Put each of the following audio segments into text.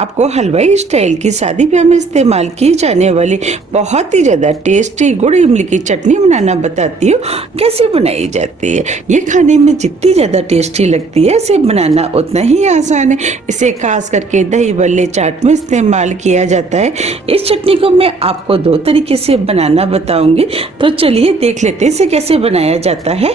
आपको हलवाई स्टाइल की शादी ब्याह में इस्तेमाल की जाने वाली बहुत ही ज़्यादा टेस्टी गुड़ इमली की चटनी बनाना बताती हूँ कैसे बनाई जाती है। ये खाने में जितनी ज़्यादा टेस्टी लगती है इसे बनाना उतना ही आसान है। इसे खास करके दही बल्ले चाट में इस्तेमाल किया जाता है। इस चटनी को मैं आपको दो तरीके से बनाना बताऊंगी, तो चलिए देख लेते हैं इसे कैसे बनाया जाता है।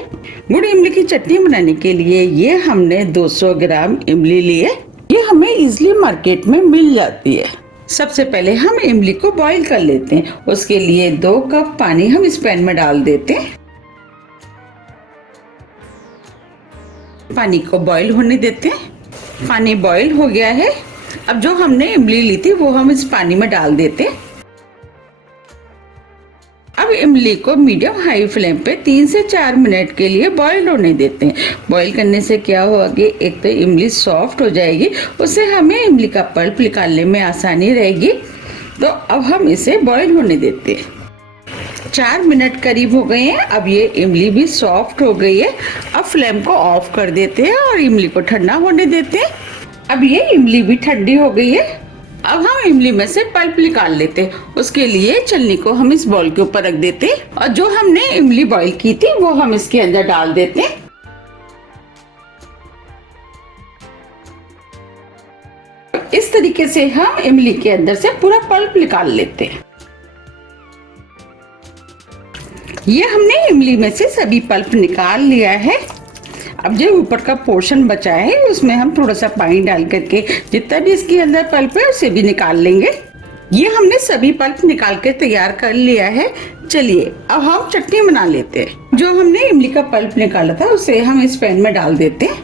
गुड़ इमली की चटनी बनाने के लिए ये हमने 200 ग्राम इमली लिए। ये हमें इजीली मार्केट में मिल जाती है। सबसे पहले हम इमली को बॉईल कर लेते हैं। उसके लिए 2 कप पानी हम इस पैन में डाल देते हैं। पानी को बॉईल होने देते हैं। पानी बॉईल हो गया है। अब जो हमने इमली ली थी वो हम इस पानी में डाल देते हैं। अब इमली को मीडियम हाई फ्लेम पे 3 से 4 मिनट के लिए बॉईल होने देते हैं। बॉईल करने से क्या होगा कि एक तो इमली सॉफ्ट हो जाएगी, उससे हमें इमली का पल्प निकालने में आसानी रहेगी। तो अब हम इसे बॉईल होने देते हैं। 4 मिनट करीब हो गए हैं। अब ये इमली भी सॉफ्ट हो गई है। अब फ्लेम को ऑफ कर देते हैं और इमली को ठंडा होने देते हैं। अब ये इमली भी ठंडी हो गई है। अब हम इमली में से पल्प निकाल लेते हैं। उसके लिए छलनी को हम इस बाउल के ऊपर रख देते हैं और जो हमने इमली बॉईल की थी वो हम इसके अंदर डाल देते हैं। इस तरीके से हम इमली के अंदर से पूरा पल्प निकाल लेते हैं। ये हमने इमली में से सभी पल्प निकाल लिया है। अब जो ऊपर का पोर्शन बचा है उसमें हम थोड़ा सा पानी डाल करके जितना भी इसके अंदर पल्प है उसे भी निकाल लेंगे। ये हमने सभी पल्प निकाल के तैयार कर लिया है। चलिए अब हम चटनी बना लेते हैं। जो हमने इमली का पल्प निकाला था उसे हम इस पैन में डाल देते हैं।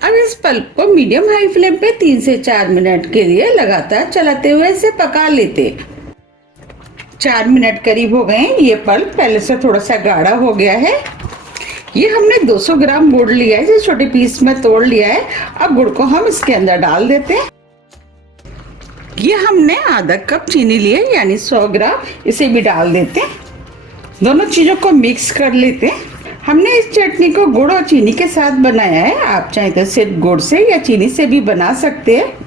अब इस पल्प को मीडियम हाई फ्लेम पे 3 से 4 मिनट के लिए लगातार चलाते हुए इसे पका लेते हैं। 4 मिनट करीब हो गए हैं। ये पल्प पहले से थोड़ा सा गाढ़ा हो गया है। ये हमने 200 ग्राम गुड़ लिया है, इसे छोटे पीस में तोड़ लिया है। अब गुड़ को हम इसके अंदर डाल देते हैं। ये हमने आधा कप चीनी लिए यानी 100 ग्राम, इसे भी डाल देते हैं। दोनों चीजों को मिक्स कर लेते हैं। हमने इस चटनी को गुड़ और चीनी के साथ बनाया है। आप चाहे तो सिर्फ गुड़ से या चीनी से भी बना सकते हैं।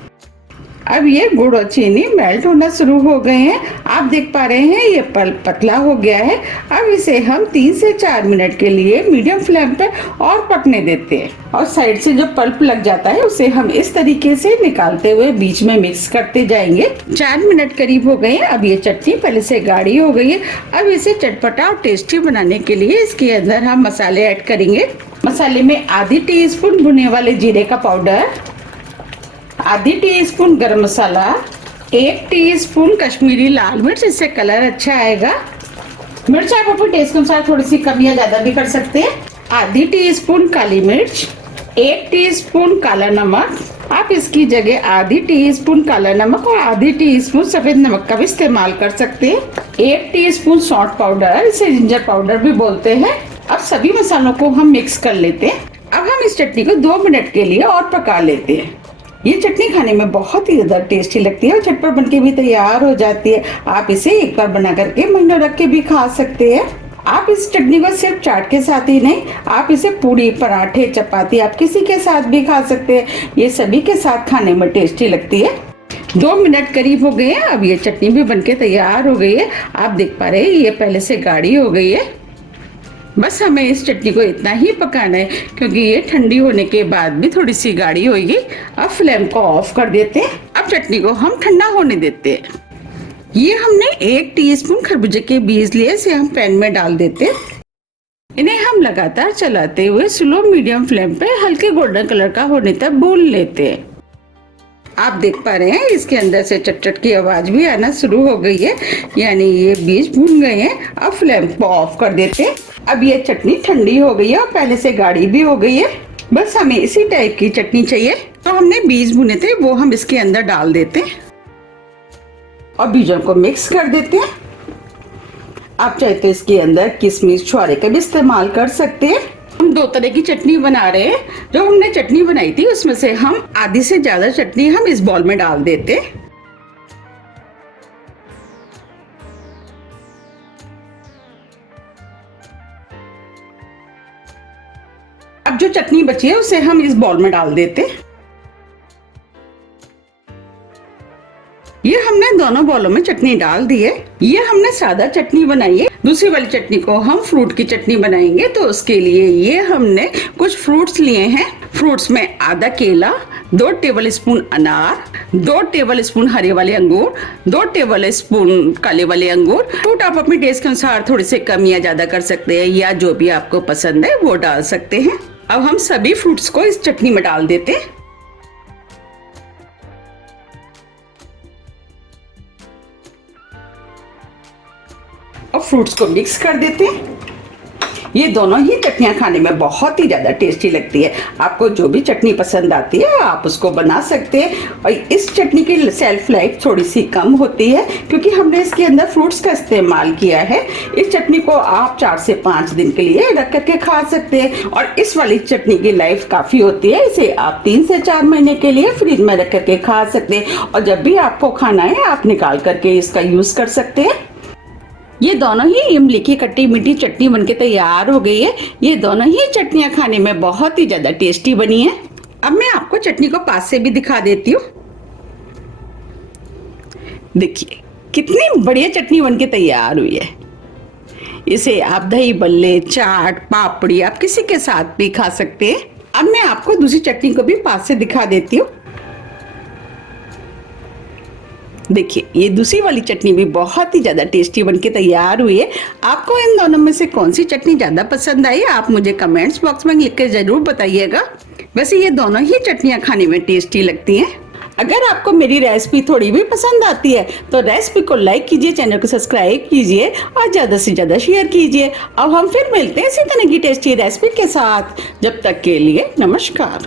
अब ये गुड़ और चीनी मेल्ट होना शुरू हो गए हैं। आप देख पा रहे हैं ये पल्प पतला हो गया है। अब इसे हम 3 से 4 मिनट के लिए मीडियम फ्लेम पे और पकने देते हैं और साइड से जो पल्प लग जाता है उसे हम इस तरीके से निकालते हुए बीच में मिक्स करते जाएंगे। 4 मिनट करीब हो गए हैं। अब ये चटनी पहले से गाढ़ी हो गई है। अब इसे चटपटा और टेस्टी बनाने के लिए इसके अंदर हम मसाले ऐड करेंगे। मसाले में आधी टीस्पून भुने वाले जीरे का पाउडर, आधी टीस्पून गरम मसाला, 1 टीस्पून कश्मीरी लाल मिर्च, इससे कलर अच्छा आएगा। मिर्च आप अपने टेस्ट के अनुसार थोड़ी सी कम या ज्यादा भी कर सकते हैं। आधी टीस्पून काली मिर्च, 1 टीस्पून काला नमक। आप इसकी जगह आधी टीस्पून काला नमक और आधी टीस्पून सफेद नमक का भी इस्तेमाल कर सकते हैं। 1 टीस्पून सौंठ पाउडर, इसे जिंजर पाउडर भी बोलते हैं। अब सभी मसालों को हम मिक्स कर लेते हैं। अब हम इस चटनी को 2 मिनट के लिए और पका लेते हैं। ये चटनी खाने में बहुत ही ज्यादा टेस्टी लगती है और झटपट बनके भी तैयार हो जाती है। आप इसे एक बार बना करके महीनों रख के भी खा सकते हैं। आप इस चटनी को सिर्फ चाट के साथ ही नहीं, आप इसे पूड़ी, पराठे, चपाती, आप किसी के साथ भी खा सकते हैं। ये सभी के साथ खाने में टेस्टी लगती है। 2 मिनट करीब हो गए हैं। अब ये चटनी भी बनके तैयार हो गई है। आप देख पा रहे हैं ये पहले से गाढ़ी हो गई है। बस हमें इस चटनी को इतना ही पकाना है क्योंकि ये ठंडी होने के बाद भी थोड़ी सी गाढ़ी होगी। अब फ्लेम को ऑफ कर देते हैं। अब चटनी को हम ठंडा होने देते हैं। ये हमने 1 टीस्पून खरबूजे के बीज लिए, इसे हम पैन में डाल देते हैं। इन्हें हम लगातार चलाते हुए स्लो मीडियम फ्लेम पे हल्के गोल्डन कलर का होने तक भून लेते हैं। आप देख पा रहे हैं इसके अंदर से चट-चट की आवाज भी आना शुरू हो गई है, यानी ये बीज भून गए हैं। अब फ्लेम को ऑफ कर देते हैं। अब ये चटनी ठंडी हो गई है और पहले से गाढ़ी भी हो गई है। बस हमें इसी टाइप की चटनी चाहिए। तो हमने बीज भुने थे वो हम इसके अंदर डाल देते हैं और बीजों को मिक्स कर देते हैं। आप चाहे तो इसके अंदर किशमिश, छुहारे का भी इस्तेमाल कर सकते हैं। हम 2 तरह की चटनी बना रहे हैं। जो हमने चटनी बनाई थी उसमें से हम आधी से ज्यादा चटनी हम इस बॉल में डाल देते हैं। अब जो चटनी बची है उसे हम इस बाउल में डाल देते हैं। ये हमने दोनों बाउलों में चटनी डाल दी है। ये हमने सादा चटनी बनाई है। दूसरी वाली चटनी को हम फ्रूट की चटनी बनाएंगे, तो उसके लिए ये हमने कुछ फ्रूट्स लिए हैं। फ्रूट्स में आधा केला, 2 टेबलस्पून अनार, 2 टेबलस्पून हरे वाले अंगूर, 2 टेबलस्पून काले वाले अंगूर। फ्रूट आप अपने टेस्ट के अनुसार थोड़े से कम या ज्यादा कर सकते हैं, या जो भी आपको पसंद है वो डाल सकते हैं। अब हम सभी फ्रूट्स को इस चटनी में डाल देते हैं। और फ्रूट्स को मिक्स कर देते हैं। ये दोनों ही चटनियाँ खाने में बहुत ही ज़्यादा टेस्टी लगती है। आपको जो भी चटनी पसंद आती है आप उसको बना सकते हैं। और इस चटनी की सेल्फ लाइफ थोड़ी सी कम होती है क्योंकि हमने इसके अंदर फ्रूट्स का इस्तेमाल किया है। इस चटनी को आप 4 से 5 दिन के लिए रख करके खा सकते हैं। और इस वाली चटनी की लाइफ काफ़ी होती है। इसे आप 3 से 4 महीने के लिए फ्रिज में रख करके खा सकते हैं। और जब भी आपको खाना है आप निकाल करके इसका यूज़ कर सकते हैं। ये दोनों ही इमली की खट्टी मीठी चटनी बनके तैयार हो गई है। ये दोनों ही चटनियाँ खाने में बहुत ही ज़्यादा टेस्टी बनी है। अब मैं आपको चटनी को पास से भी दिखा देती हूँ। देखिए कितनी बढ़िया चटनी बनके तैयार हुई है। इसे आप दही बल्ले, चाट, पापड़ी आप किसी के साथ भी खा सकते हैं। अब मैं आपको दूसरी चटनी को भी पास से दिखा देती हूँ। देखिए ये दूसरी वाली चटनी भी बहुत ही ज़्यादा टेस्टी बनके तैयार हुई है। आपको इन दोनों में से कौन सी चटनी ज़्यादा पसंद आई आप मुझे कमेंट्स बॉक्स में लिख के ज़रूर बताइएगा। वैसे ये दोनों ही चटनियाँ खाने में टेस्टी लगती हैं। अगर आपको मेरी रेसिपी थोड़ी भी पसंद आती है तो रेसिपी को लाइक कीजिए, चैनल को सब्सक्राइब कीजिए और ज़्यादा से ज़्यादा शेयर कीजिए। अब हम फिर मिलते हैं इसी तरह की टेस्टी रेसिपी के साथ। जब तक के लिए नमस्कार।